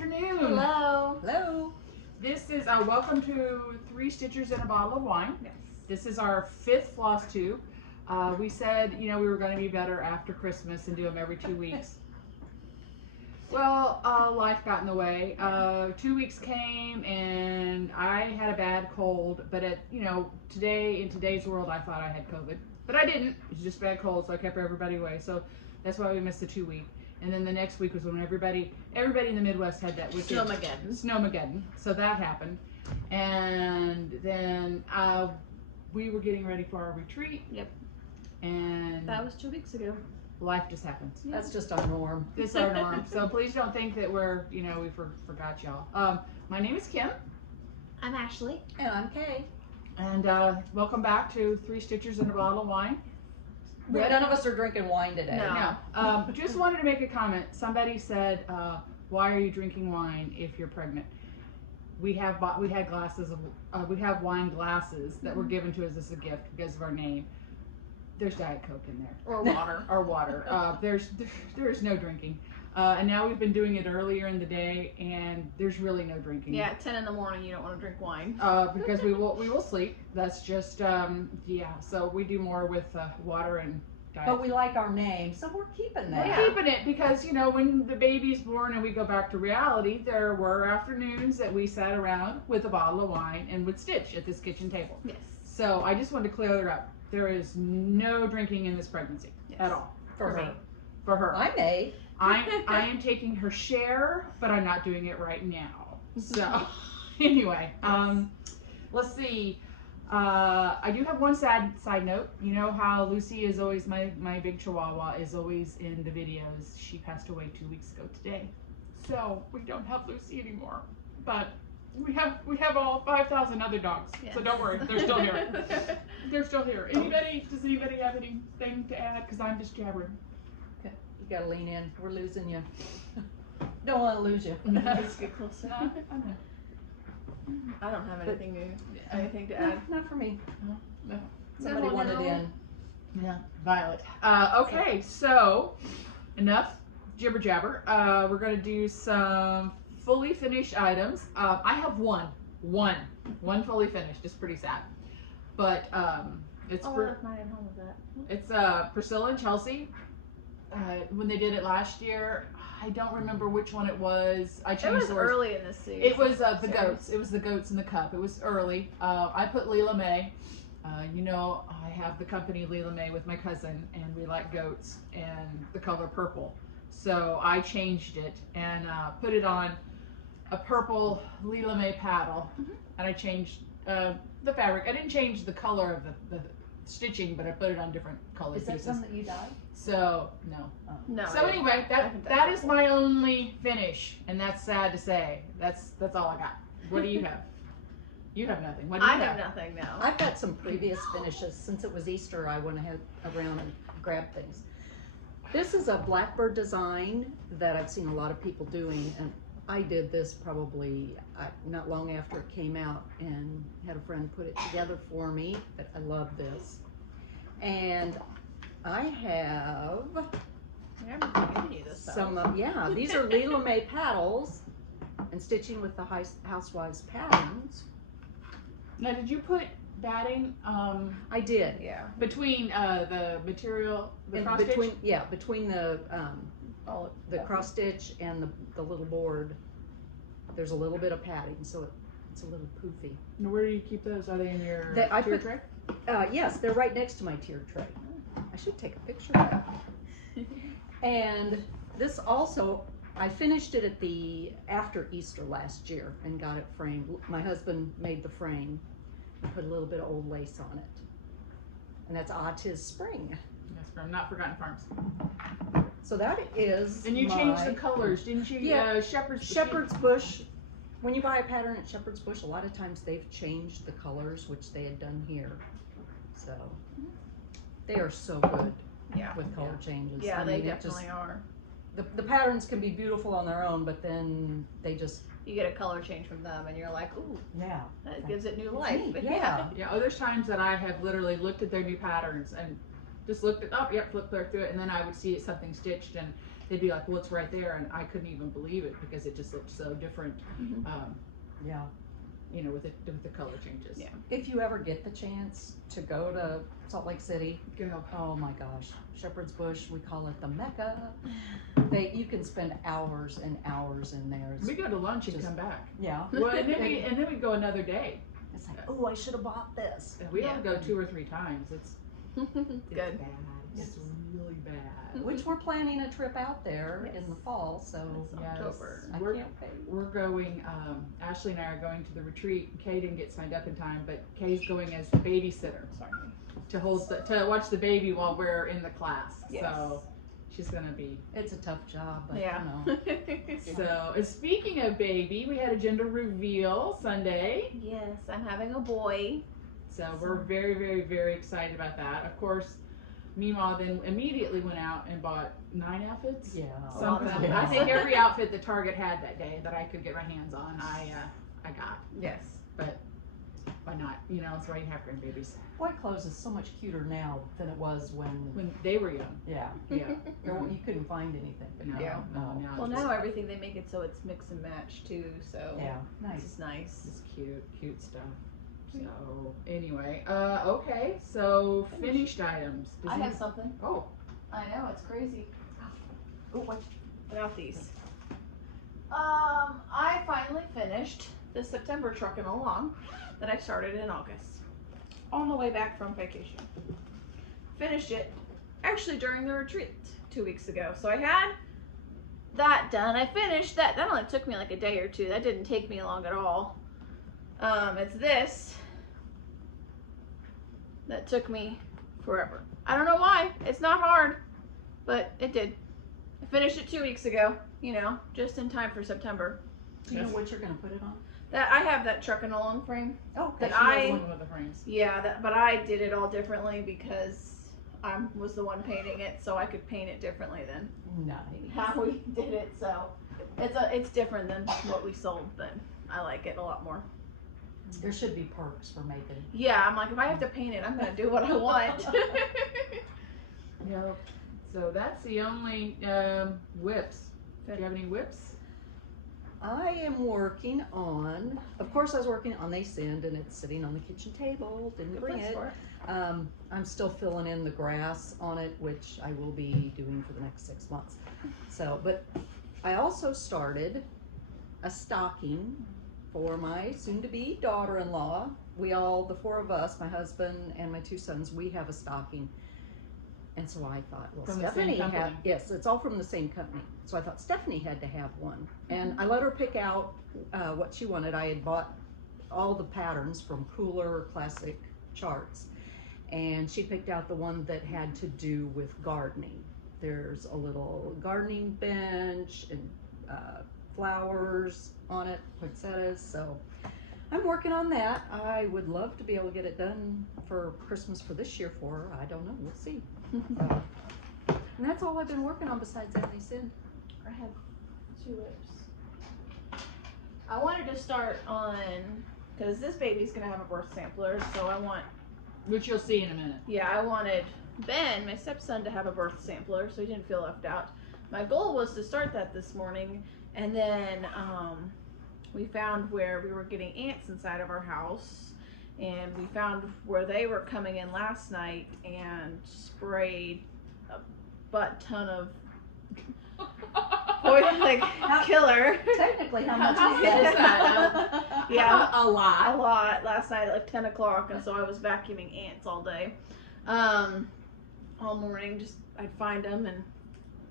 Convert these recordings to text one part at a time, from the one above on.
afternoon. Hello. Hello. This is welcome to 3 Stitchers and a Bottle of Wine. Yes. This is our 5th Flosstube. We said, we were going to be better after Christmas and do them every 2 weeks. Well, life got in the way. 2 weeks came and I had a bad cold, but today, in today's world, I thought I had COVID, but I didn't. It was just bad cold, so I kept everybody away. So that's why we missed the 2 week. And then the next week was when everybody in the Midwest had that wicked Snowmageddon. So that happened. And then we were getting ready for our retreat. Yep. And that was 2 weeks ago. Life just happened. Yeah. That's just our norm. This is our norm. So please don't think that we're, we forgot y'all. My name is Kim. I'm Ashley. And I'm Kay. And welcome back to 3 Stitchers and a Bottle of Wine. None of us are drinking wine today. No. Just wanted to make a comment. Somebody said, "Why are you drinking wine if you're pregnant?" We have glasses of we have wine glasses that were given to us as a gift because of our name. There's Diet Coke in there, or water, or water. There's no drinking. And now we've been doing it earlier in the day, and there's really no drinking. Yeah, at 10 in the morning, you don't want to drink wine. Because we will sleep. That's just So we do more with water and diet. But we like our name, so we're keeping that. We're keeping it because when the baby's born and we go back to reality, there were afternoons that we sat around with a bottle of wine and would stitch at this kitchen table. Yes. So I just wanted to clear that up. There is no drinking in this pregnancy at all. For her. For her. I may. I am taking her share, but I'm not doing it right now. So anyway, let's see. I do have one sad side note. You know how Lucy is always my big Chihuahua is always in the videos. She passed away 2 weeks ago today, so we don't have Lucy anymore. But we have all 5,000 other dogs. Yes. So don't worry, they're still here. They're still here. Does anybody have anything to add? Because I'm just jabbering. Okay. You gotta lean in. We're losing you. Don't want to lose you. Let's get closer. I don't have anything to add. Not for me. No. Somebody wanted in. Yeah, Violet. Okay, so enough jibber jabber. We're gonna do some fully finished items. I have one fully finished. It's pretty sad, but it's Priscilla and Chelsea. When they did it last year, I don't remember which one it was. I changed the words. Early in the season. It was the goats. It was the goats in the cup. It was early. I put Leela May. I have the company Leela May with my cousin, and we like goats and the color purple. So I changed it and put it on a purple Leela May paddle, and I changed the fabric. I didn't change the color of the stitching, but I put it on different color pieces. Is that something that you dyed? So no. No. So anyway, that is my only finish, and that's sad to say. That's all I got. What do you have? You have nothing. What do you have? I have nothing now. I've got some previous finishes. Since it was Easter, I went around and grabbed things. This is a blackbird design that I've seen a lot of people doing, and I did this probably not long after it came out, and had a friend put it together for me. But I love this, and I have some. These are Leela May paddles, and stitching with the Housewives patterns. Now, did you put batting? I did. Yeah. Between the material, cross between stitch? between the cross stitch and the little board, there's a little bit of padding, so it's a little poofy. Now, where do you keep those? Are they in your tier tray? Yes, they're right next to my tier tray. I should take a picture of that. And this also, I finished it after Easter last year and got it framed. My husband made the frame and put a little bit of old lace on it. And that's Tis Spring. Yes, from Not Forgotten Farms. So that is. And you changed the colors, didn't you? Yeah. Shepherd's Bush. When you buy a pattern at Shepherd's Bush, a lot of times they've changed the colors, which they had done here. So they are so good with color changes. Yeah, they definitely are. The patterns can be beautiful on their own, but then they just you get a color change from them and you're like, ooh, yeah, that gives it new life. Yeah. Yeah, there's times that I have literally looked at their new patterns and just looked at, oh, yep, flip through it, and then I would see it something stitched, and they'd be like, well, it's right there, and I couldn't even believe it because it just looked so different. Yeah. You know, with the color changes. Yeah. If you ever get the chance to go to Salt Lake City, Go. oh my gosh, Shepherd's Bush, we call it the Mecca. You can spend hours and hours in there. We go to lunch and just- come back. Yeah. Well, and then we go another day. It's like, oh, I should have bought this. And we Yeah. only go 2 or 3 times. It's Good. bad. It's really bad. Which we're planning a trip out there Yes. in the fall, so It's Yes. October. I We're- can't wait. We're going, Ashley and I are going to the retreat. Kay didn't get signed up in time, but Kay's going as the babysitter Sorry. to watch the baby while we're in the class. Yes. So she's gonna be. It's a tough job, but Yeah. you know. So, and speaking of baby, we had a gender reveal Sunday. Yes, I'm having a boy. So we're very, very, very excited about that. Of course, Meemaw then immediately went out and bought 9 outfits. Yeah. Something. Yeah. I think every outfit that Target had that day that I could get my hands on, I got. Yes. But why not? You know, it's why you have grandbabies. Boy clothes is so much cuter now than it was When they were young. yeah. Yeah. You couldn't find anything. But No, Yeah. no, Well, it's now everything they make it so it's mix and match too. So yeah, this nice. is nice. just cute stuff. So anyway, okay. So finished items. Does I any- have something. Oh, I know it's crazy. Oh, what? Without these. I finally finished the September trucking along that I started in August. On the way back from vacation. Finished it actually during the retreat 2 weeks ago. So I had that done. I finished that. That only took me like a day or two. That didn't take me long at all. It's this that took me forever. I don't know why. It's not hard, but it did. I finished it 2 weeks ago, you know, just in time for September. Do you know what you're gonna put it on? That I have that trucking along frame. Oh, That she I- has one with the frames. Yeah, but I did it all differently because I was the one painting it, so I could paint it differently than nice. how we did it. So it's different than what we sold, but I like it a lot more. There should be perks for making it. Yeah, I'm like, if I have to paint it, I'm gonna do what I want. Yep. So that's the only whips. Do you have any whips? I am working on, of course I was working on They Sinned and it's sitting on the kitchen table, didn't Good bring place it. for it. I'm still filling in the grass on it, which I will be doing for the next 6 months. So, but I also started a stocking for my soon-to-be daughter-in-law. We all, the 4 of us, my husband and my 2 sons, we have a stocking. And so I thought, well, From the same Stephanie had, company. yes, it's all from the same company. So I thought Stephanie had to have one. And I let her pick out what she wanted. I had bought all the patterns from Cooler Classic Charts. And she picked out the one that had to do with gardening. There's a little gardening bench and flowers on it, poinsettias. So I'm working on that. I would love to be able to get it done for Christmas for this year for her. I don't know. We'll see. And that's all I've been working on besides that They Sinned. I have 2 whips. I wanted to start on, because this baby's gonna have a birth sampler, so I want, Which you'll see in a minute. yeah, I wanted Ben, my stepson, to have a birth sampler, so he didn't feel left out. My goal was to start that this morning, and then we found where we were getting ants inside of our house, and we found where they were coming in last night and sprayed a butt ton of poison, like killer. Technically, how much How is much is that? Yeah, A lot. a lot last night at like 10 o'clock, and so I was vacuuming ants all day, all morning. Just I'd find them and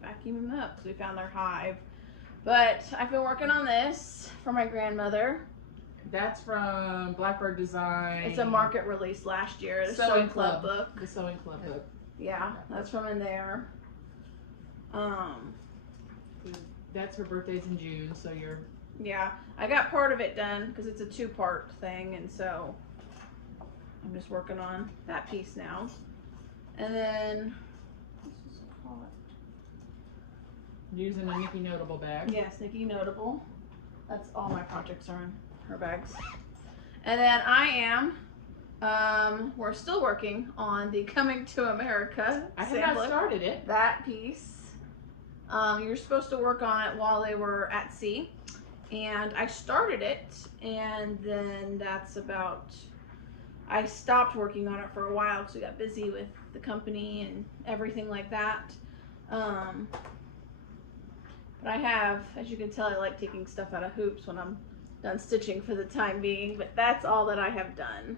vacuum them up because we found their hive. But I've been working on this for my grandmother. That's from Blackbird Design. It's a market release last year. The Sewing Sewing Club. Club book. The Sewing Club book. Yeah, that's from in there. That's her birthday's in June, so you're. Yeah, I got part of it done because it's a 2-part thing, and so I'm just working on that piece now. And then, what's this called? Using a Nikki Notable bag. Yes, Nikki Notable. That's all my projects are in her bags. And then I am, we're still working on the Coming to America I have not sampler. started it. That piece. You're supposed to work on it while they were at sea, and I started it, and then I stopped working on it for a while because we got busy with the company and everything like that. But I have, as you can tell, I like taking stuff out of hoops when I'm done stitching for the time being, but that's all that I have done.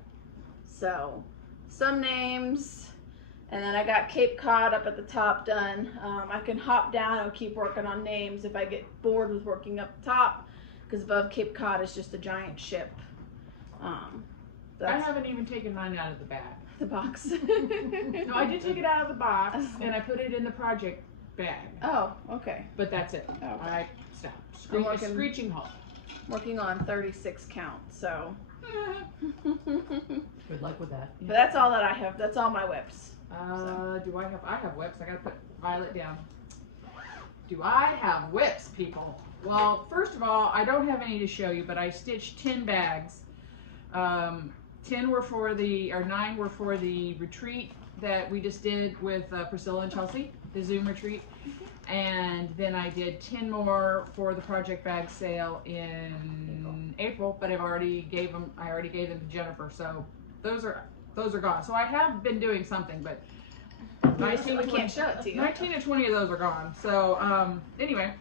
So, some names, and then I got Cape Cod up at the top done. I can hop down and keep working on names if I get bored with working up top, because above Cape Cod is just a giant ship. I haven't even taken mine out of the bag. The box. No, I did take it out of the box and I put it in the project bag. Oh, okay. But that's it. Okay. I stopped. I'm Screeching halt. Working on 36 count, so. Good luck with that. But that's all that I have. That's all my whips. Do I have whips? I gotta put Violet down. Do I have whips, people? Well, first of all, I don't have any to show you, but I stitched 10 bags. 9 were for the retreat that we just did with Priscilla and Chelsea, the Zoom retreat. And then I did 10 more for the project bag sale in April, but I already gave them to Jennifer. So those are gone. So I have been doing something, but 19 I can't show it to you. 19 to 20 of those are gone. So anyway,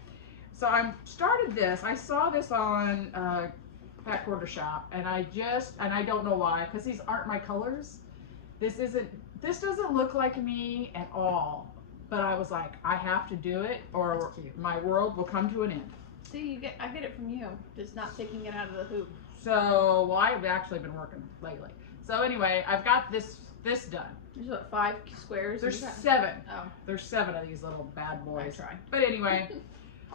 so I started this. I saw this on Fat Quarter Shop, and I don't know why, because these aren't my colors. This doesn't look like me at all. But I was like, I have to do it, or my world will come to an end. See, I get it from you, just not taking it out of the hoop. So, well, I've actually been working lately. So anyway, I've got this done. There's what, 5 squares? There's 7. Oh. There's 7 of these little bad boys. I try. But anyway,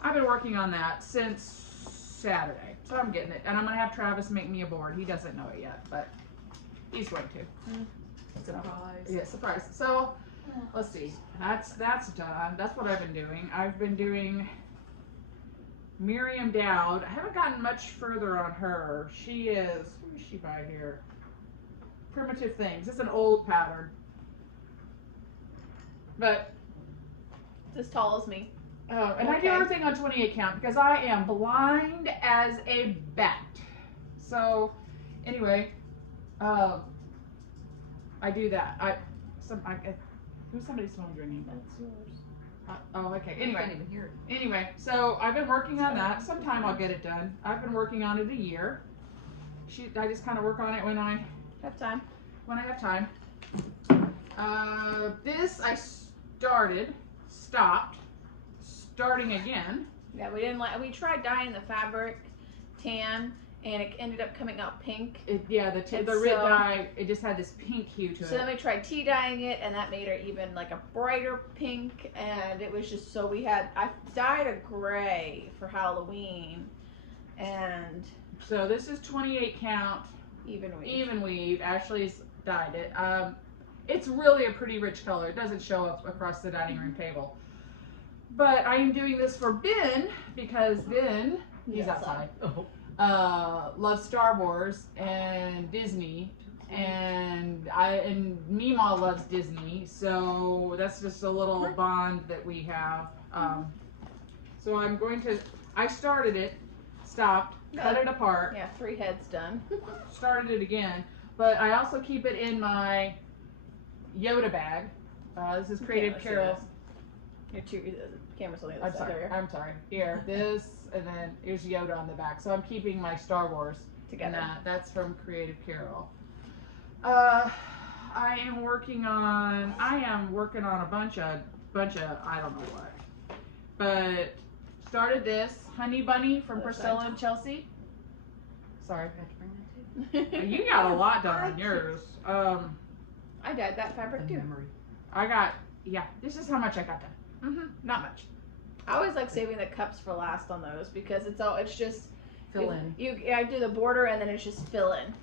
I've been working on that since Saturday. So I'm getting it. And I'm going to have Travis make me a board. He doesn't know it yet, but he's going to. Surprise. Yeah, surprise. So, let's see. That's done. That's what I've been doing. I've been doing Miriam Dowd. I haven't gotten much further on her. She is, who is she by here? Primitive Things. It's an old pattern. But It's as tall as me. oh, and I do everything on 28 count because I am blind as a bat. So anyway, I do that. Who's somebody's phone ringing? That's yours. Oh, okay. I Anyway, can't even hear it. anyway, so I've been working on that. Sometime I'll get it done. I've been working on it a year. I just kind of work on it when I Have time. have time. This I stopped, starting again. Yeah, we tried dyeing the fabric tan, and it ended up coming out pink. The red dye, it just had this pink hue to it. So then we tried tea dyeing it, and that made it even like a brighter pink, and it was just so I dyed a gray for Halloween, and So this is 28 count, even weave. even weave. Ashley's dyed it. It's really a pretty rich color. It doesn't show up across the dining room table. But I am doing this for Ben because Ben, he's outside. Oh. Loves Star Wars and Disney, and Meemaw loves Disney, so that's just a little bond that we have. So I started it, stopped, cut it apart, Yeah, 3 heads done. started it again, but I also keep it in my Yoda bag. This is Creative Carol's. Your camera's on the other side. I'm sorry. Here, this, and then here's Yoda on the back. So I'm keeping my Star Wars Together. That's from Creative Carol. I am working on a bunch of I don't know what. But started this Honey Bunny from Priscilla and Chelsea. Sorry. You got a lot done on yours. I dyed that fabric too. This is how much I got done. Not much. I always like saving the cups for last on those because it's just Fill in. I do the border and then it's just fill in.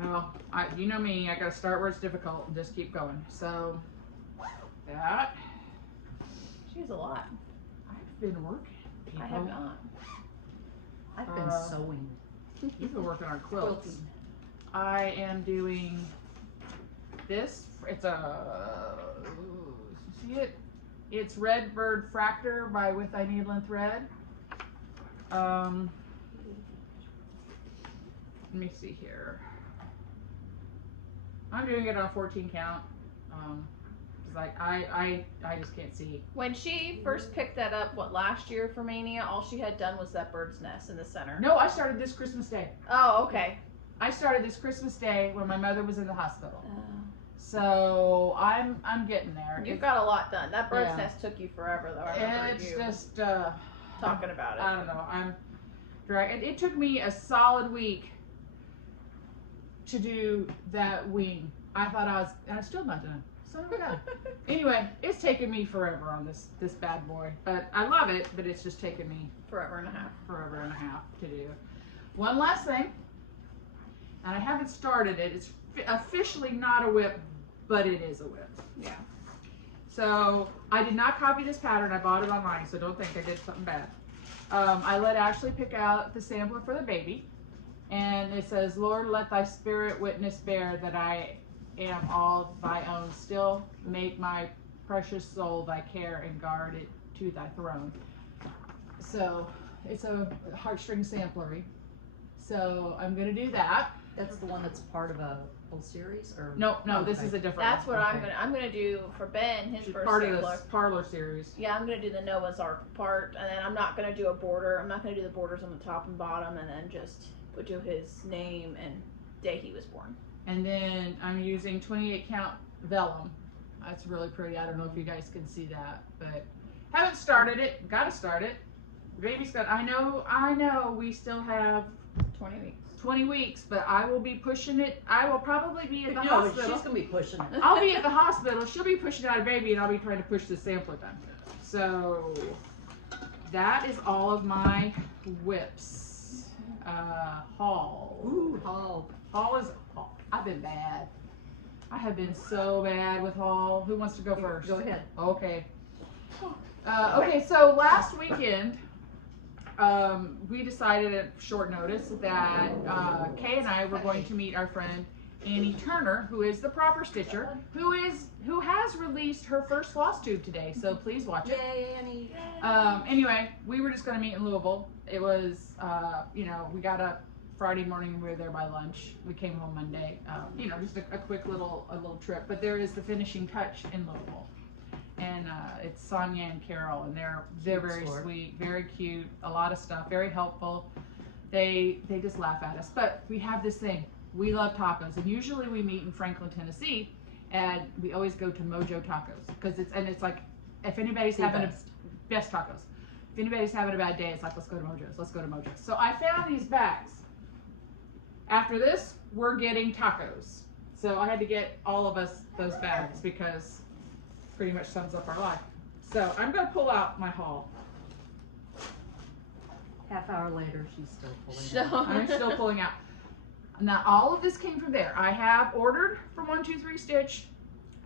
Well, you know me, I gotta start where it's difficult and just keep going. So, that. She has a lot. I've been working. I have not. I've been sewing. You've been working on quilts. Quilting. I am doing this. It's see it? It's Redbud Fractor by With Thy Needle and Thread. Let me see here. I'm doing it on 14 count. It's like I just can't see. When she first picked that up, last year for Mania, all she had done was that bird's nest in the center. No, I started this Christmas Day. Oh, okay. I started this Christmas Day when my mother was in the hospital. So I'm getting there. You've got a lot done. That bird's nest took you forever, though. I remember It's you just talking about it. I don't know. I'm dragging. It took me a solid week to do that wing. I thought I'm still not done. So anyway, it's taken me forever on this bad boy, but I love it. But it's just taken me forever and a half to do. One last thing, and I haven't started it. It's officially not a whip, but it is a whip. Yeah. So I did not copy this pattern. I bought it online, so don't think I did something bad. I let Ashley pick out the sampler for the baby, and it says, "Lord, let thy spirit witness bear that I am all thy own. Still make my precious soul thy care and guard it to thy throne." So it's a heartstring samplery. So I'm gonna do that. That's the one that's part of a whole series, or No, this is a different That's one. what I'm gonna do for Ben, his She's first part of sampler. this parlor series. Yeah, I'm gonna do the Noah's Ark part, and then I'm not gonna do a border. I'm not gonna do the borders on the top and bottom, and then just do his name and day he was born. And then I'm using 28 count vellum. That's really pretty. I don't know if you guys can see that, but haven't started it. Gotta start it. The baby's got, I know we still have 20 weeks, but I will be pushing it. I will probably be at the hospital. She's gonna be pushing it. I'll be at the hospital. She'll be pushing out a baby, and I'll be trying to push the sampler done. So that is all of my whips. Haul. Ooh, haul. Haul is. I've been bad. I have been so bad with haul. Who wants to go first? Go ahead. Okay. Okay. So last weekend, we decided at short notice that Kay and I were going to meet our friend Annie Turner, who is the proper stitcher, who has released her first Flosstube today. So please watch it. Yay, Annie! Anyway, we were just going to meet in Louisville. It was, we got up Friday morning and we were there by lunch. We came home Monday. Just a quick little trip. But there is the finishing touch in Louisville, and it's Sonia and Carol, and they're very sweet, very cute, a lot of stuff, very helpful. They just laugh at us. But we have this thing. We love tacos, and usually we meet in Franklin, Tennessee, and we always go to Mojo Tacos because it's like if anybody's having best tacos. If anybody's having a bad day, it's like let's go to Mojo's. Let's go to Mojo's. So I found these bags. After this, we're getting tacos. So I had to get all of us those bags because pretty much sums up our life. So I'm going to pull out my haul. Half hour later, she's still pulling out. I'm still pulling out. Now, all of this came from there. I have ordered from 123 Stitch,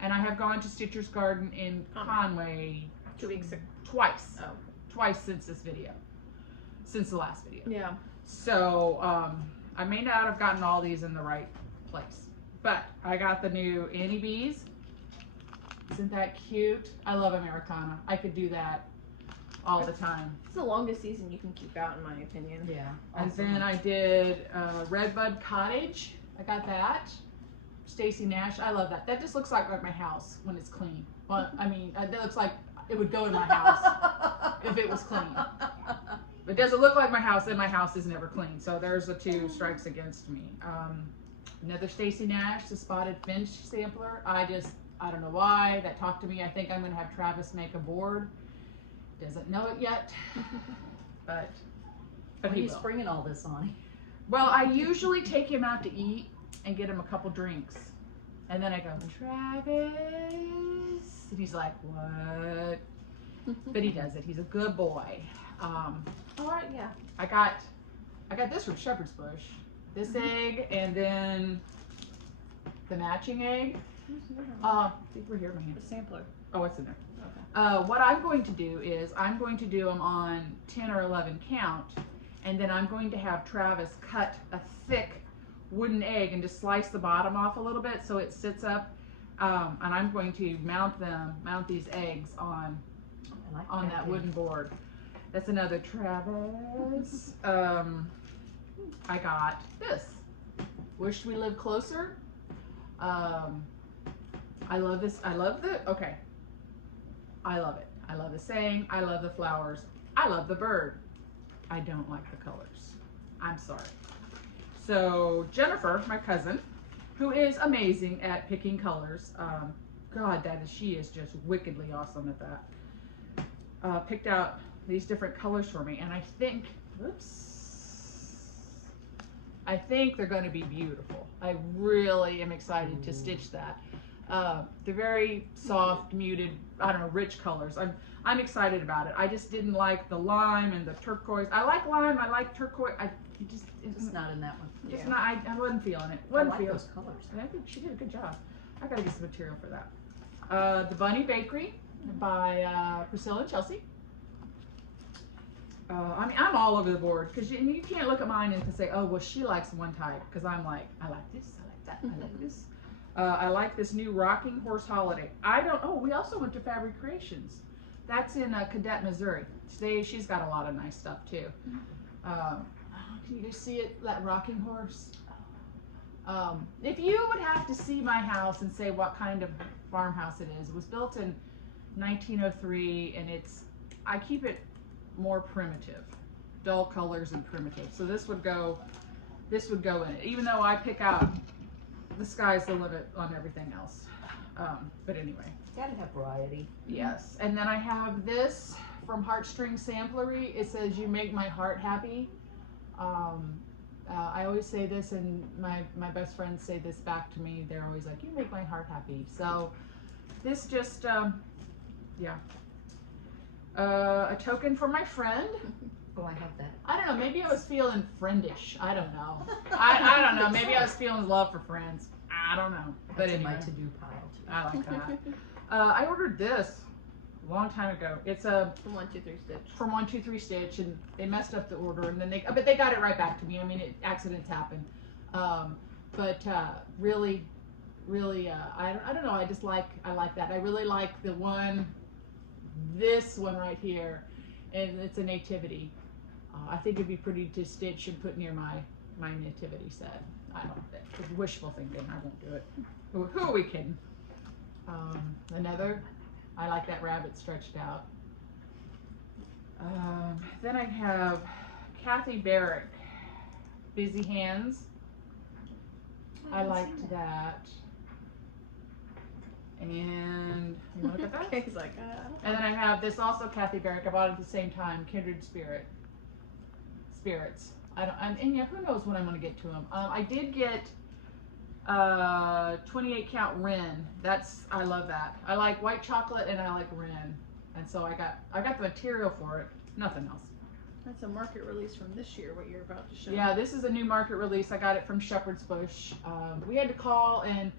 and I have gone to Stitcher's Garden in Conway 2 weeks ago. Twice. Oh. Twice since the last video. Yeah. So, I may not have gotten all these in the right place, but I got the new Annie Bees. Isn't that cute? I love Americana. I could do that all the time. It's the longest season you can keep out, in my opinion. Yeah. And then I did Redbud Cottage. I got that. Stacy Nash. I love that. That just looks like my house when it's clean. Well, I mean, that looks like it would go in my house if it was clean. It doesn't look like my house, and my house is never clean. So there's the 2 strikes against me. Another Stacy Nash, the Spotted Finch sampler. I don't know why. That talked to me. I think I'm going to have Travis make a board. Doesn't know it yet, but When he are you will. springing all this on? Well, I usually take him out to eat and get him a couple drinks. And then I go, Travis. And he's like, what? But he does it. He's a good boy. All right, yeah. I got this from Shepherd's Bush. This egg, and then the matching egg. I think we're here, man. The sampler. Oh, it's in there. Okay. What I'm going to do is I'm going to do them on 10 or 11 count, and then I'm going to have Travis cut a thick wooden egg and just slice the bottom off a little bit so it sits up, and I'm going to mount these eggs on like on that too. wooden board. That's another Travis. I got this. Wished we lived closer. I love this. I love it. I love the saying. I love the flowers. I love the bird. I don't like the colors. I'm sorry. So Jennifer, my cousin, who is amazing at picking colors, God, she is just wickedly awesome at that. Picked out these different colors for me, and I think, I think they're going to be beautiful. I really am excited to stitch that. They're very soft, muted, I don't know, rich colors. I'm excited about it. I just didn't like the lime and the turquoise. I like lime, I like turquoise. It's not in that one. Just not, I wasn't feeling it. I like those colors. And I think she did a good job. I gotta get some material for that. The Bunny Bakery by Priscilla and Chelsea. I mean, I'm all over the board because you can't look at mine and say, oh, well, she likes one type, because I'm like, I like this, I like that, I like this. I like this new Rocking Horse Holiday. We also went to Fabric Creations. That's in Cadet, Missouri. She's got a lot of nice stuff too. Can you guys see it, that rocking horse? If you would have to see my house and say what kind of farmhouse it was built in 1903, and I keep it more primitive, dull colors and primitive. So this would go in it, even though I pick out the sky's the limit on everything else. But anyway. Gotta have variety. Yes, and then I have this from Heartstring Samplery. It says, "You make my heart happy." I always say this, and my best friends say this back to me. They're always like, "You make my heart happy." So this just, yeah. A token for my friend. Oh, I have that. I don't know, maybe I was feeling friendish. I don't know. I don't know. Maybe I was feeling love for friends. I don't know. But That's anyway, in my to-do pile too. I like that. I ordered this a long time ago. It's a From 123 Stitch. From 123 Stitch, and they messed up the order, and then but they got it right back to me. I mean, accidents happen. Really, I don't know. I like that. I really like this one right here, and it's a nativity. I think it'd be pretty to stitch and put near my nativity set. I don't know. It's wishful thinking. I won't do it. Who are we kidding? I like that rabbit stretched out. Then I have Kathy Barrick, Busy Hands. I liked that. And you want to look at that? He's like, And then I have this also Kathy Barrick. I bought it at the same time, Kindred Spirits. And yeah, who knows when I'm going to get to them. I did get 28 count Wren. I love that. I like white chocolate and I like Wren. And so I got the material for it. Nothing else. That's a market release from this year, what you're about to show. Yeah, this is a new market release. I got it from Shepherd's Bush. We had to call and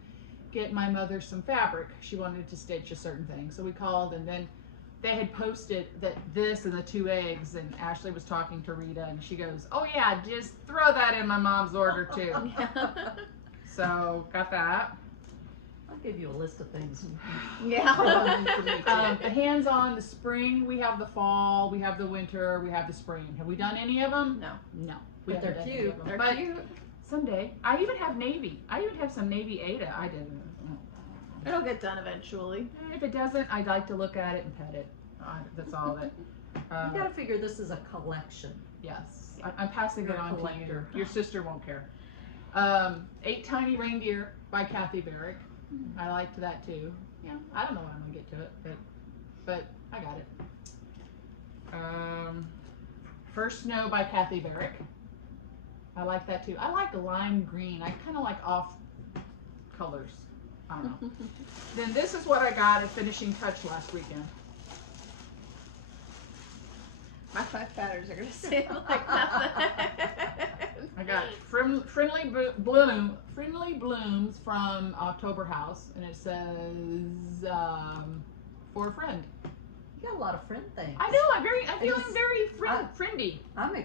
get my mother some fabric. She wanted to stitch a certain thing. So we called, and then they had posted this and the 2 eggs, and Ashley was talking to Rita, and she goes, "Oh yeah, just throw that in my mom's order too." So got that. I'll give you a list of things. Yeah. The hands-on, the spring, we have the fall, we have the winter, we have the spring. Have we done any of them? No. We But haven't they're done any cute. of them. They're But cute. someday. I even have navy. I even have some navy Ada. I didn't. It'll get done eventually. If it doesn't, I'd like to look at it and pet it. That's all that. You gotta figure this is a collection. Yes, I'm passing You're it a on to you. collector. Your sister won't care. 8 Tiny Reindeer by Kathy Barrick. I liked that too. Yeah, I don't know when I'm gonna get to it, but I got it. First Snow by Kathy Barrick. I like that too. I like lime green. I kind of like off colors. I don't know. Then this is what I got at Finishing Touch last weekend. My 5 patterns are gonna say like nothing. I got Friendly Blooms from October House, and it says for a friend. You got a lot of friend things. I know. I'm feeling very I- friendy. I'm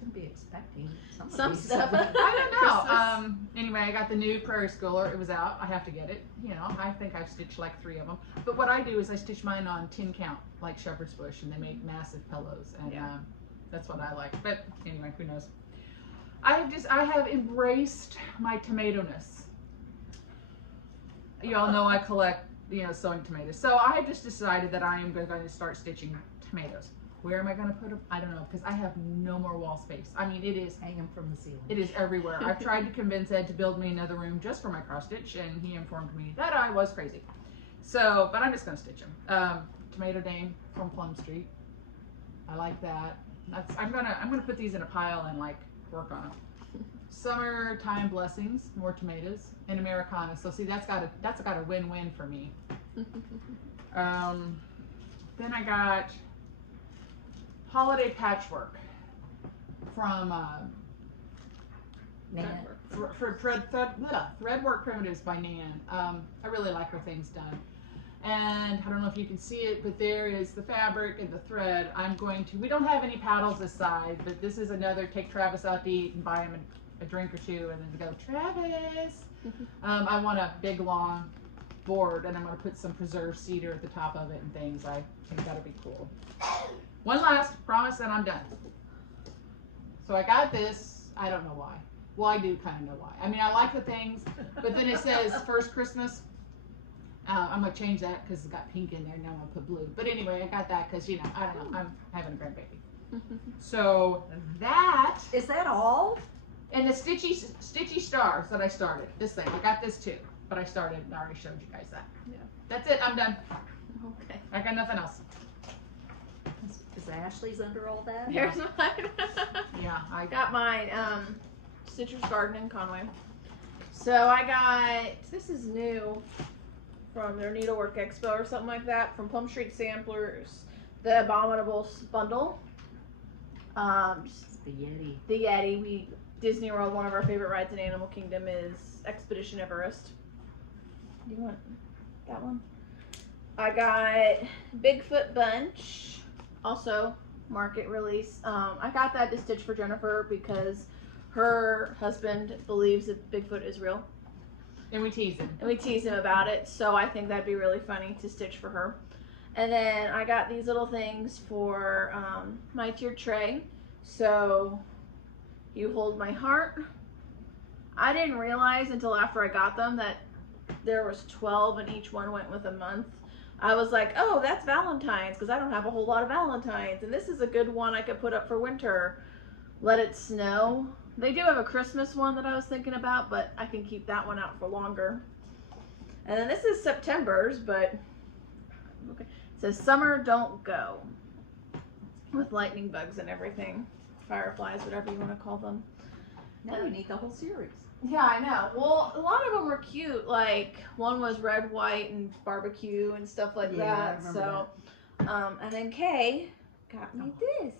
gonna be expecting some Some of these. stuff. I don't know. Anyway, I got the new Prairie Schooler. It was out. I have to get it. You know, I think I've stitched like 3 of them. But what I do is I stitch mine on 10 count, like shepherd's bush, and they make massive pillows, and that's what I like. But anyway, who knows? I have embraced my tomato-ness. You all know I collect, you know, sewing tomatoes. So I have just decided that I am going to start stitching tomatoes. Where am I going to put them? I don't know, because I have no more wall space. I mean, it is Hang them from the ceiling. It is everywhere. I've tried to convince Ed to build me another room just for my cross stitch, and he informed me that I was crazy. So, but I'm just going to stitch them. Tomato Dame from Plum Street. I like that. I'm gonna put these in a pile and like work on them. Summertime Blessings, more tomatoes, and Americana. So see, that's got a win-win for me. Then I got Holiday Patchwork from Nan. Redwork Primitives by Nan. I really like her things done. And I don't know if you can see it, but there is the fabric and the thread. We don't have any paddles this side, but this is another, take Travis out to eat and buy him a drink or two and then go, Travis. I want a big long board, and I'm going to put some preserved cedar at the top of it and things. I think that'll be cool. One last promise and I'm done. So I got this. I don't know why. Well, I do kind of know why. I mean, I like the things, but then it says First Christmas. I'm going to change that because it's got pink in there. Now I'm going to put blue. But anyway, I got that because, you know, I don't know. I'm having a grandbaby. So that. Is that all? And the stitchy stars that I started. This thing. I got this too. But I started and I already showed you guys that. Yeah. That's it. I'm done. Okay. I got nothing else. Is Ashley's under all that? Here's mine. Yeah, I got mine. Stitcher's Garden in Conway. So I got, this is new from their Needlework Expo or something like that, from Plum Street Samplers, the Abominables bundle. The Yeti. The Yeti. Disney World, one of our favorite rides in Animal Kingdom is Expedition Everest. Do you want that one? I got Bigfoot Bunch, also market release. I got that to stitch for Jennifer because her husband believes that Bigfoot is real. And we tease him. And we tease him about it, so I think that'd be really funny to stitch for her. And then I got these little things for my tiered tray. So you hold my heart. I didn't realize until after I got them that there was 12 and each one went with a month. I was like, oh, that's Valentine's, because I don't have a whole lot of Valentines. And this is a good one I could put up for winter. Let It Snow. They do have a Christmas one that I was thinking about, but I can keep that one out for longer. And then this is September's, but okay. It says Summer Don't Go, with lightning bugs and everything. Fireflies, whatever you want to call them. Now you need the whole series. Yeah, I know. Well, a lot of them were cute. Like one was red, white, and barbecue and stuff like that. So, and then Kay got me this.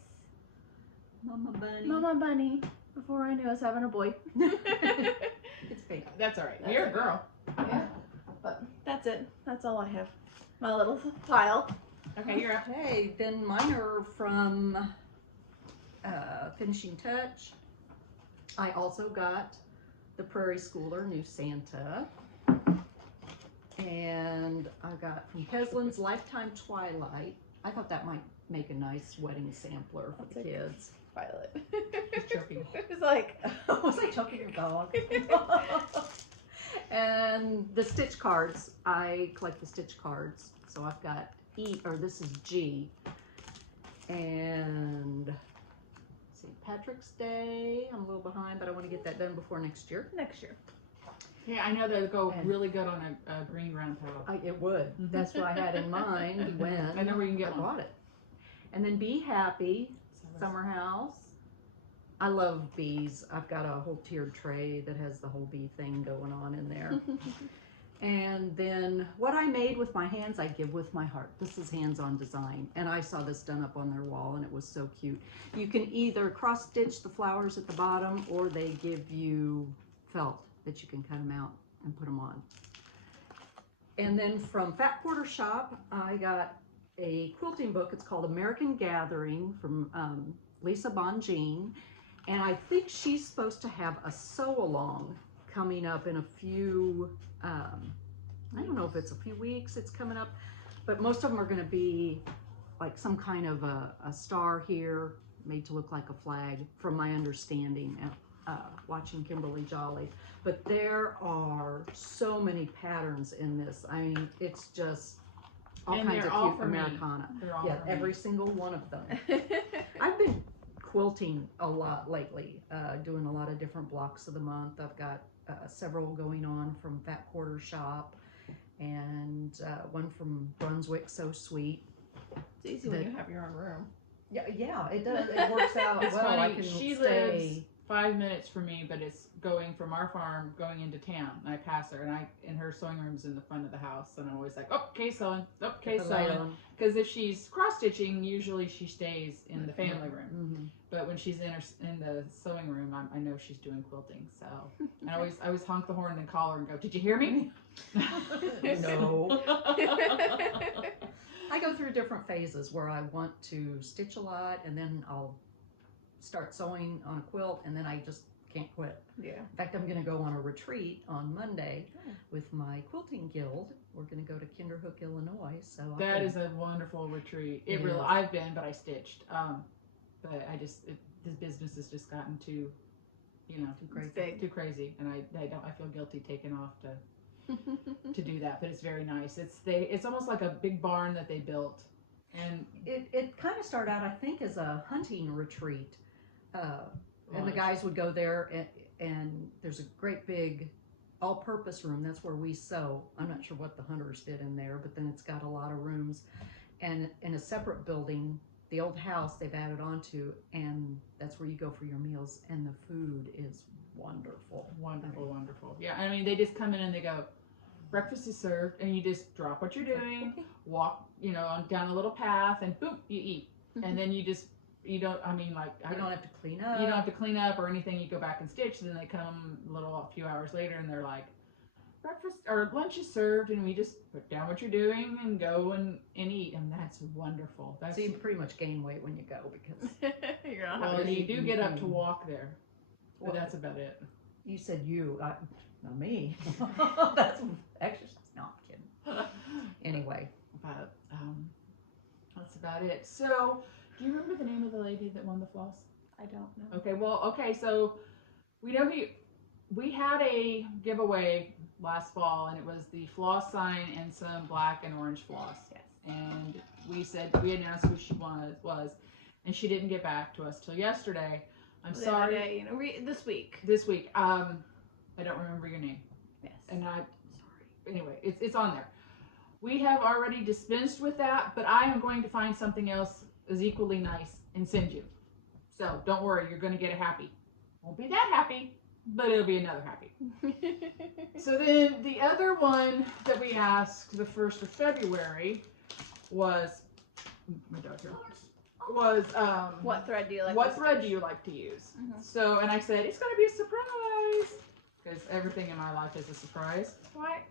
Mama Bunny. Mama Bunny. Before I knew I was having a boy. It's fake. That's all right. You're a girl. Yeah. But that's it. That's all I have. My little pile. Okay, you're up. Okay, then mine are from Finishing Touch. I also got the Prairie Schooler New Santa. And I got from Keslin's Lifetime Twilight. I thought that might make a nice wedding sampler for the kids. Violet. He's choking. It was like, was I choking your dog? And the stitch cards. I collect the stitch cards. So I've got E, or this is G. And let's see, Patrick's Day. I'm a little behind, but I want to get that done before next year. next year. Yeah, I know they go really good on a green round towel. It would. That's what I had in mind when I know where you can get I one. bought it. And then Be Happy, Summer House. I love bees. I've got a whole tiered tray that has the whole bee thing going on in there. And then what I made with my hands, I give with my heart. This is hands-on design. And I saw this done up on their wall and it was so cute. You can either cross stitch the flowers at the bottom or they give you felt that you can cut them out and put them on. And then from Fat Quarter Shop, I got a quilting book. It's called American Gathering from Lisa Bonjean. And I think she's supposed to have a sew-along coming up in a few, I don't know if it's a few weeks it's coming up, but most of them are going to be like some kind of a star here, made to look like a flag, from my understanding, watching Kimberly Jolly. But there are so many patterns in this. I mean, it's just all And kinds they're of all cute for me. Americana. They're all Yeah, for me. every single one of them. I've been quilting a lot lately, doing a lot of different blocks of the month. I've got several going on from Fat Quarter Shop, and one from Brunswick So Sweet. It's easy when you have your own room. Yeah, it does. It works out It's well. funny. I can She stay. lives 5 minutes from me, but it's going from our farm going into town. And I pass her, and her sewing room's in the front of the house, and I'm always like, oh, okay, sewing, oh, okay, Put the light sewing. on. Because if she's cross stitching, usually she stays in the family room. Mm-hmm. But when she's in the sewing room, I know she's doing quilting. So and I always honk the horn and call her and go, "Did you hear me?" No. I go through different phases where I want to stitch a lot, and then I'll start sewing on a quilt, and then I just can't quit. Yeah. In fact, I'm going to go on a retreat on Monday with my quilting guild. We're going to go to Kinderhook, Illinois. So That is a wonderful retreat. It It really. is. I've been, but I stitched. But I just this business has just gotten too, too crazy. It's big. too crazy, and I feel guilty taking off to do that. But it's very nice. It's almost like a big barn that they built, and It kind of started out, I think, as a hunting retreat. And the guys would go there, and there's a great big all-purpose room. That's where we sew. I'm not sure what the hunters did in there, but then it's got a lot of rooms. And in a separate building, the old house they've added onto, and that's where you go for your meals. And the food is wonderful. Wonderful, wonderful. Yeah, I mean, they just come in and they go, breakfast is served, and you just drop what you're doing, walk, on down a little path, and boom, you eat. And then you don't have to clean up. You don't have to clean up or anything. You go back and stitch, and then they come a few hours later, and they're like, breakfast or lunch is served, and we just put down what you're doing and go and eat, and that's wonderful. So you pretty much gain weight when you go, because You're gonna have well, to you eat. do get up to walk there, but Well, that's about it. you said not me. That's exercise. No, I'm kidding. Anyway. But that's about it. So, do you remember the name of the lady that won the floss? I don't know. Okay, so we know we had a giveaway last fall, and it was the floss sign and some black and orange floss. Yes. And we announced who she was, and she didn't get back to us till yesterday. I'm The sorry. other day, this week. This week, I don't remember your name, Yes. and I'm sorry. Anyway, it's on there. We have already dispensed with that, but I am going to find something else as equally nice and send you. So don't worry, you're going to get a happy. Won't be that happy, but it'll be another happy. So then the other one that we asked the 1st of February was, my dog here, was What thread do you like? what to thread stitch? do you like to use? Mhm. So, and I said, it's going to be a surprise, because everything in my life is a surprise. What?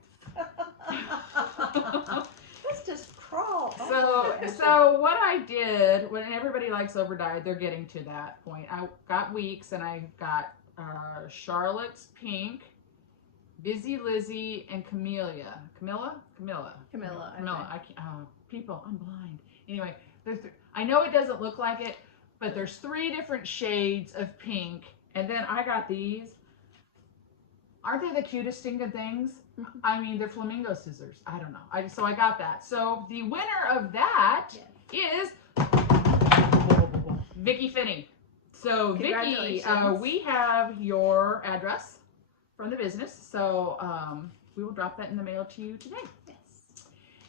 Let's just crawl. So what I did, when everybody likes overdyed, they're getting to that point. I got Weeks, and I got Charlotte's Pink, Busy Lizzie, and Camilla. Camilla. I can't, people, I'm blind. Anyway, I know it doesn't look like it, but there's 3 different shades of pink, and then I got these. Aren't they the cutest stinking things? I mean, they're flamingo scissors. I don't know. So I got that. So the winner of that is Vicki Finney. So Vicki, Congratulations. we have your address from the business. So we will drop that in the mail to you today. Yes.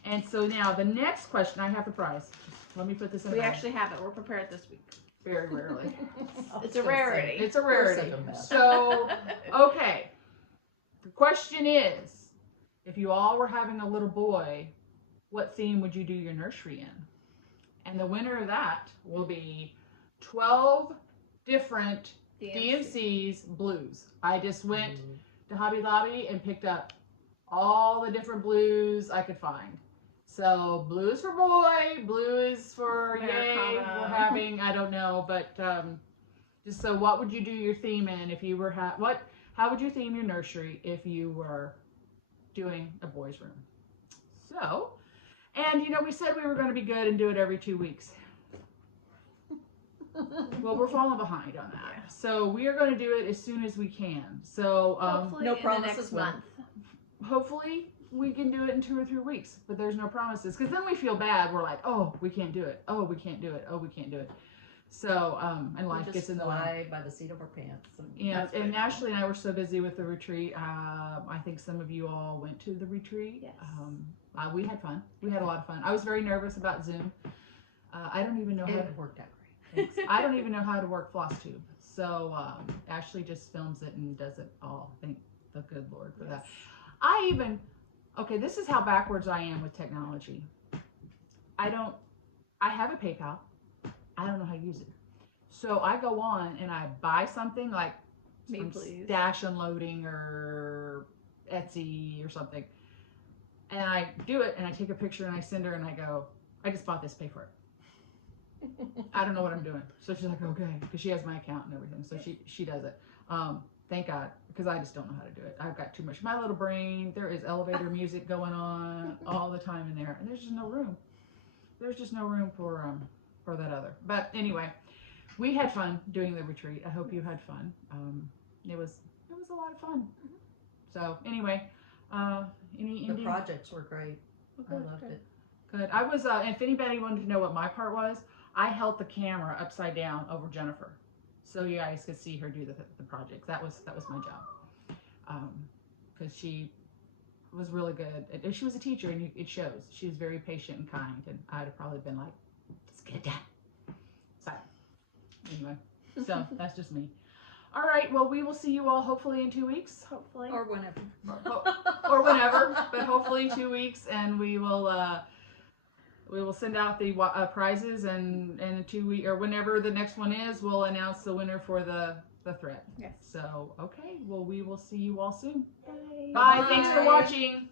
And so now the next question, I have the prize. Just let me put this in. We the bag. actually have it. We're prepared this week. Very rarely. It's a rarity. It's a rarity. We're such a mess. So, okay. The question is, if you all were having a little boy, what theme would you do your nursery in? And the winner of that will be 12 different DMC's blues. I just went to Hobby Lobby and picked up all the different blues I could find. So blue is for boy, blue is for yay, Americana. we're having, I don't know, but So what would you do your theme in if you were, how would you theme your nursery if you were doing a boys' room? So, and you know, we said we were going to be good and do it every 2 weeks. Well, we're falling behind on that. Yeah. So we are going to do it as soon as we can. So Hopefully no in promises, the next month. hopefully we can do it in 2 or 3 weeks, but there's no promises, because then we feel bad. We're like, oh, we can't do it. Oh, we can't do it. Oh, we can't do it. So, and life gets in the way. Fly by the seat of our pants. And Ashley and I were so busy with the retreat. I think some of you all went to the retreat. Yes. We had fun. We had a lot of fun. I was very nervous about Zoom. I don't even know how to worked out great. I don't even know how to work Flosstube. So Ashley just films it and does it all. Thank the good Lord for that. Okay, this is how backwards I am with technology. I have a PayPal. I don't know how to use it. So I go on and I buy something like from Stash Unloading or Etsy or something. And I do it and I take a picture and I send her and I go, I just bought this, pay for it. I don't know what I'm doing. So she's like, okay, because she has my account and everything. So she does it. Thank God, because I just don't know how to do it. I've got too much. My little brain, there is elevator music going on all the time in there. And there's just no room. There's just no room for that other. But anyway, we had fun doing the retreat. I hope you had fun. It was a lot of fun. So anyway, The projects were great. I loved it. Good. I was, if anybody wanted to know what my part was, I held the camera upside down over Jennifer, so you guys could see her do the project. That was my job, because she was really good. She was a teacher, and it shows. She was very patient and kind, and I'd have probably been like, "Let's get it done." So anyway, so that's just me. All right. Well, we will see you all hopefully in 2 weeks. Hopefully. Or whenever. Or whenever, but hopefully 2 weeks, and we will send out the prizes, and in 2 weeks or whenever the next one is, we'll announce the winner for the thread. Yes. So okay, well, we will see you all soon. Bye. Bye. Thanks for watching.